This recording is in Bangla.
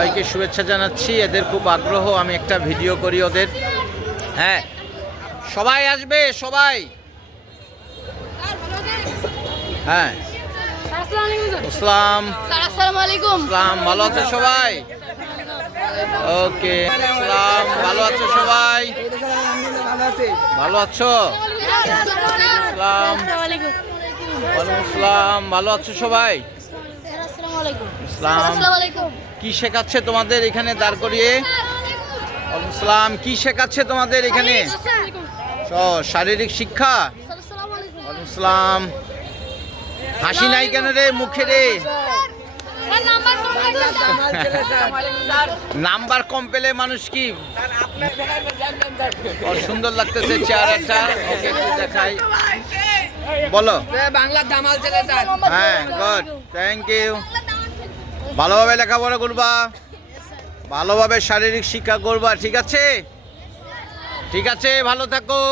সবাইকে শুভেচ্ছা জানাচ্ছি। এদের খুব আগ্রহ আমি একটা ভিডিও করি ওদের। হ্যাঁ, সবাই আসবে, সবাই। হ্যাঁ, আসসালাম, ভালো আছো সবাই? ওকে, আসসালাম, ভালো আছো সবাই? ভালো আছো? আসসালাম, ওয়ালাইকুম আসসালাম, ভালো আছো সবাই? আসসালাম। কি শেখাচ্ছে তোমাদের এখানে দাঁড় করিয়ে? ওয়ালাইকুম আসসালাম। কি শেখাচ্ছে তোমাদের এখানে? শারীরিক শিক্ষা। ওয়ালাইকুম আসসালাম। হাসি নাই কেন রে মুখে রে? নাম্বার কম পেলে মানুষ কি সুন্দর লাগতেছে চেহারাটা। ওকে, একটু দেখাই, বলো। হ্যাঁ, গুড, থ্যাংক ইউ। ভালোভাবে লেখাপড়া করবা, ভালোভাবে শারীরিক শিক্ষা করবা, ঠিক আছে? ঠিক আছে, ভালো থাকো।